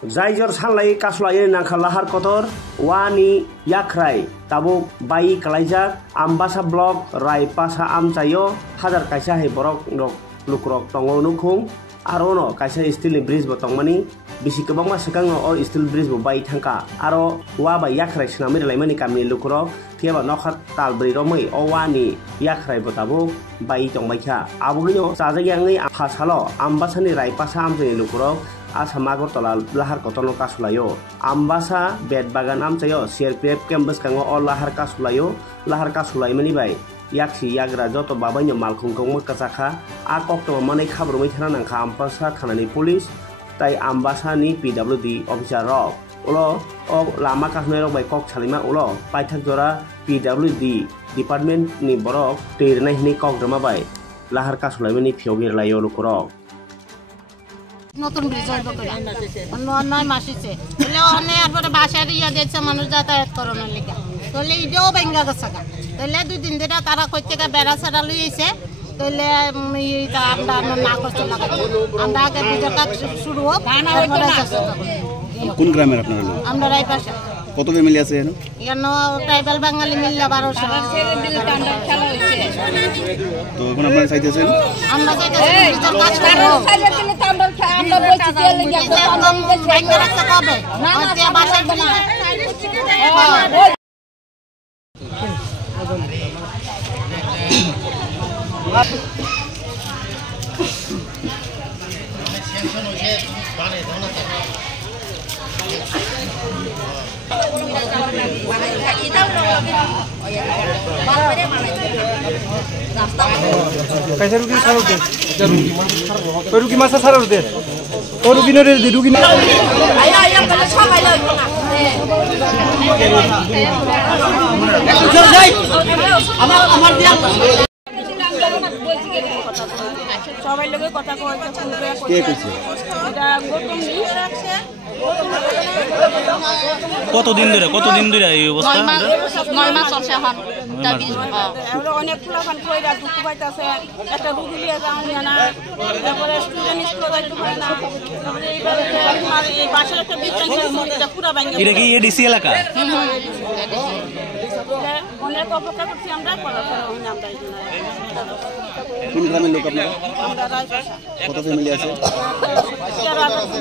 Zaijor sanlai kasulai nangka lahar kotor wani yakrai tabuk bayi kalaijak ambasa blok rai pasa amcayo hadar kaisa he borok nok lukrok tongo nukung arono kaisa steel bridge bo tongmani bisi kebangma sekang o steel bridge bo bai thangka aro wa ba yakrai snami laimani kamni lukrok thiaba nokhat talbri romai o wani yakrai bo tabuk bai tongmaikha abugino sajagyangi phasalo ambasani rai pasa amcayo lukrok Asam Agartala lahar kotono kasulayo ambasa bed bagan amcayo CRPF campus kango o lahar kasulai mani bai yaksi yagra joto babaino malkhungkong makasakha akok to manai khabrumai thana nangkha ambasa thanani police tai ambasa ni PWD officer rok ulo o lama kasnai rok bai kok chalima ulo paithak jora PWD department ni borok tirnai hini kok drama bai lahar kasulai mani phiogir layo lukurok নতুন bridge হইব করে নয় মাস হইছে বলে অনেক এরপরে বাসার ইয়া দিয়েছে মানুষ যাতায়াত করানোর লিগা তাহলে এটাও ভেঙ্গা গেছে তাহলে 2 দিন ধরে তারা কই থেকে বেড়া ছাড়া লইছে তাহলে আমরা না করতে লাগাই আমরা আগে ব্রিজের কাজ শুরু হোক কোন গ্রামের আপনারা লোক আমরা রাইপাশা কত ফ্যামিলি আছে এখানে এখানে ট্রাইবাল বাঙালি মিললে 1200 খেলা হইছে তো এখন আপনারা চাইতেছেন আমরা চাইতেছি ব্রিজের কাজ করব আমরা বলছি যে একদম ভাঙা রাখতে হবে না যে বাসায় বলি कैसे रुकी सारो दे तो रुकी मासा सारो दे तो रुकी न दे रुकी न आया आया कल छ आइलो चल जाई আমার দিয়া সবাই লগে কথা কইছে কে কইছে এটা গৌতম নিয়ে রাখছে কতদিন ধরে এই অবস্থা 9 মাস চলছে এখন দাবি আমরা অনেক ফুলাফান কইরা দুঃখ পাইতাছে একটা রুগী লিয়ে যাও না তারপরে স্টুডেন্ট স্কুলে যাইতে পারে না তারপরে এইবারে আমার এই বাসার একটা বিজ্ঞান এটা পুরো ভাঙা এটা কি এডিসি এলাকা অনেক অপেক্ষা করছি আমরা পড়াশোনা হইনা আমরা কোন গ্রামের লোক আপনারা আমরা রাইপাশা কত ফ্যামিলি আছে 13 আছে